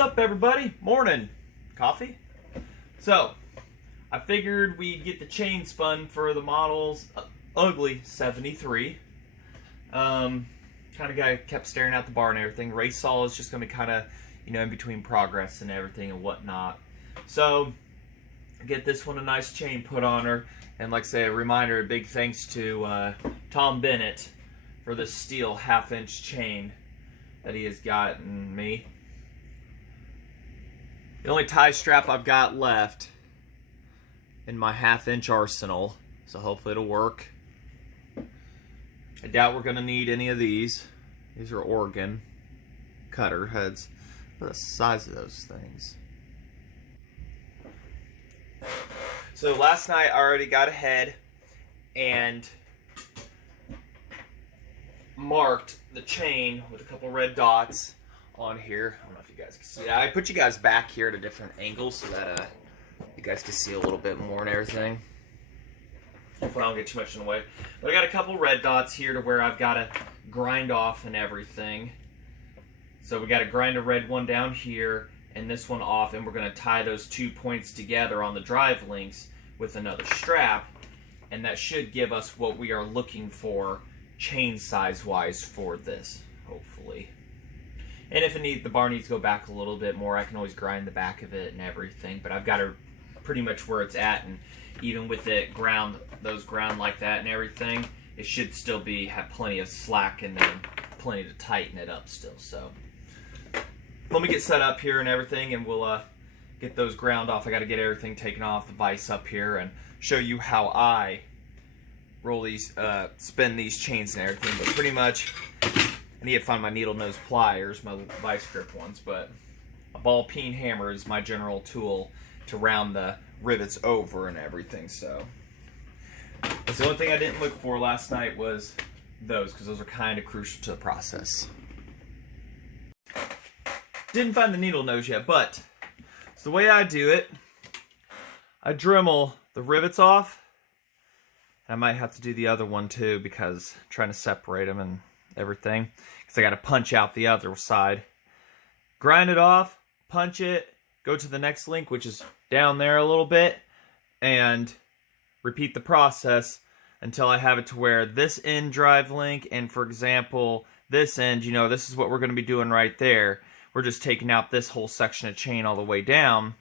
What's up, everybody? Morning. Coffee? So, I figured we'd get the chain spun for the model's ugly 73. Kind of guy kept staring at the bar and everything. Race saw is just going to be kind of, in between progress and everything and whatnot. So, get this one a nice chain put on her. And like I say, a reminder, a big thanks to Tom Bennett for this Stihl 1/2-inch chain that he has gotten me. The only tie strap I've got left in my 1/2-inch arsenal, so hopefully it'll work. I doubt we're going to need any of these. These are Oregon cutter heads. Look at the size of those things. So last night I already got ahead and marked the chain with a couple red dots on here. I don't know if you guys can see that. I put you guys back here at a different angle so that you guys can see a little bit more and everything. Hopefully I don't get too much in the way. But I got a couple red dots here to where I've got to grind off and everything. So we got to grind a red one down here and this one off, and we're going to tie those 2 points together on the drive links with another strap, and that should give us what we are looking for chain size wise for this, hopefully. And if the bar needs to go back a little bit more, I can always grind the back of it and everything, but I've got her pretty much where it's at, and even with it ground like that and everything, it should still have plenty of slack and then plenty to tighten it up still. So let me get set up here and everything, and we'll get those ground off. I got to get everything taken off the vise up here and show you how I roll these, spin these chains and everything. But pretty much, I need to find my needle nose pliers, my vice grip ones, but a ball peen hammer is my general tool to round the rivets over and everything. So that's the only thing I didn't look for last night was those, because those are kind of crucial to the process. Didn't find the needle nose yet, but so the way I do it, I Dremel the rivets off. I might have to do the other one too, because I'm trying to separate them and everything, because I got to punch out the other side. Grind it off, punch it, go to the next link, which is down there a little bit, and repeat the process until I have it to where this end drive link and, for example, this end, this is what we're going to be doing right there. We're just taking out this whole section of chain all the way down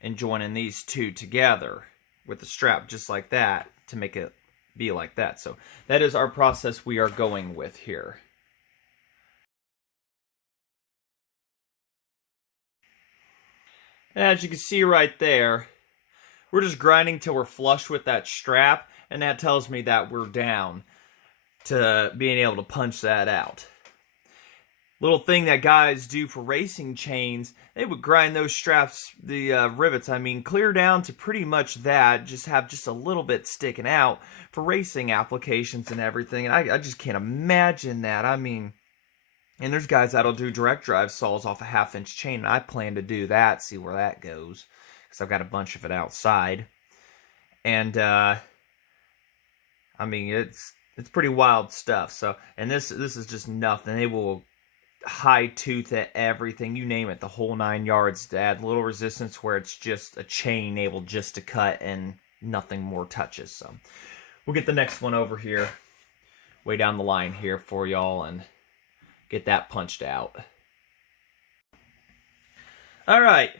and joining these two together with the strap just like that to make it be like that. So that is our process we are going with here. And as you can see right there, we're just grinding till we're flush with that strap, and that tells me that we're down to being able to punch that out. Little thing that guys do for racing chains, they would grind those straps, the rivets, clear down to pretty much that, just have just a little bit sticking out for racing applications and everything. And I just can't imagine that. And there's guys that'll do direct drive saws off a 1/2-inch chain, and I plan to do that, see where that goes, because I've got a bunch of it outside. And it's pretty wild stuff. So, and this is just nothing. They will high tooth at everything, you name it, the whole 9 yards, to add little resistance where it's just a chain able just to cut and nothing more touches. So we'll get the next one over here, way down the line here for y'all, and get that punched out. Alright,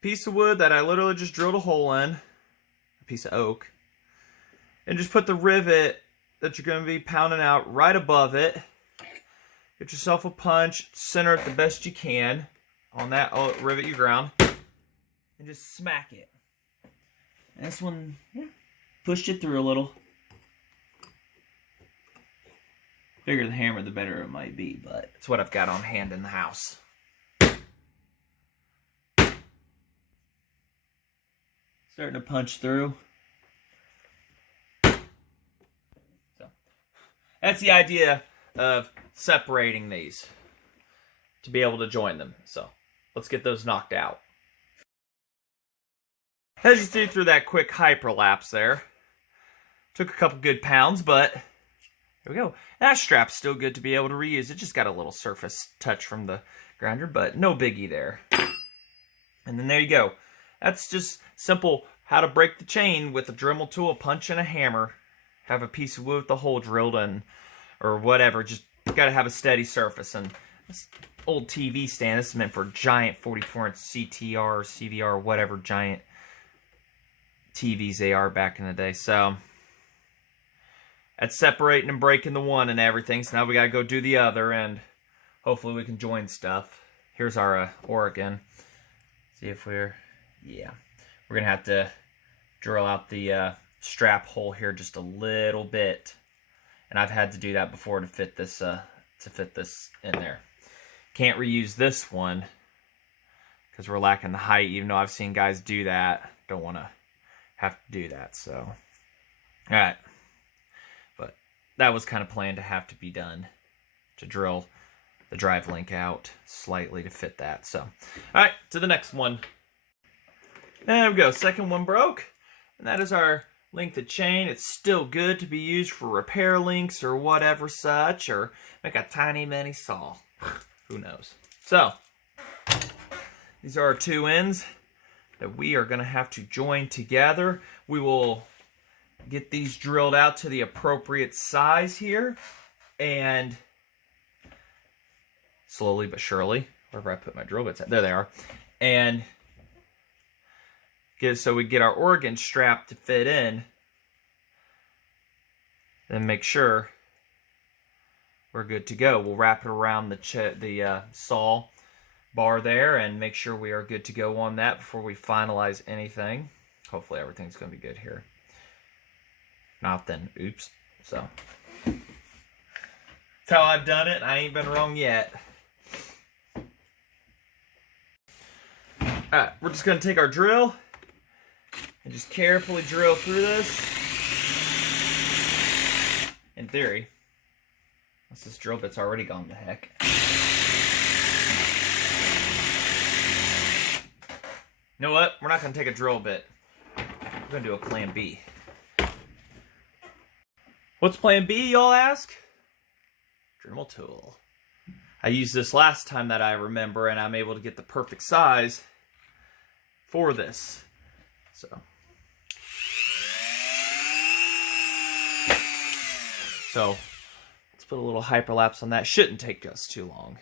piece of wood that I literally just drilled a hole in, a piece of oak, and just put the rivet that you're going to be pounding out right above it. Get yourself a punch, center it the best you can on that rivet you ground, and just smack it. And this one, pushed it through a little. Bigger the hammer, the better it might be, but it's what I've got on hand in the house. Starting to punch through. So that's the idea of separating these to be able to join them. So let's get those knocked out. As you see through that quick hyperlapse there, took a couple good pounds, but There we go. That strap's still good to be able to reuse. It just got a little surface touch from the grinder, but no biggie there. And then there you go. That's just simple how to break the chain with a Dremel tool, a punch, and a hammer. Have a piece of wood with the hole drilled in, or whatever. Just got to have a steady surface. And this old TV stand, this is meant for giant 44-inch CTR, CVR, whatever giant TVs they are back in the day. So that's separating and breaking the one and everything. So now we got to go do the other, and hopefully we can join stuff. Here's our Oregon. See if we're, yeah. We're going to have to drill out the strap hole here just a little bit. And I've had to do that before to fit this in there. Can't reuse this one because we're lacking the height, even though I've seen guys do that. Don't want to have to do that, so. Alright. But that was kind of planned to have to be done, to drill the drive link out slightly to fit that. So, alright, to the next one. There we go, second one broke. And that is our length of chain. It's still good to be used for repair links or whatever such, or make a tiny mini saw. Who knows? So, these are our two ends that we are going to have to join together. We will get these drilled out to the appropriate size here, and slowly but surely, wherever I put my drill bits at, there they are, and so we get our Oregon strap to fit in, then make sure we're good to go. We'll wrap it around the saw bar there and make sure we are good to go on that before we finalize anything. Hopefully everything's going to be good here. Not then, oops. So, that's how I've done it. I ain't been wrong yet. Alright, we're just going to take our drill and just carefully drill through this. In theory, unless this drill bit's already gone to heck. You know what? We're not going to take a drill bit. We're going to do a plan B. What's plan B, y'all ask? Dremel tool. I used this last time that I remember, and I'm able to get the perfect size for this. So, let's put a little hyperlapse on that. Shouldn't take us too long.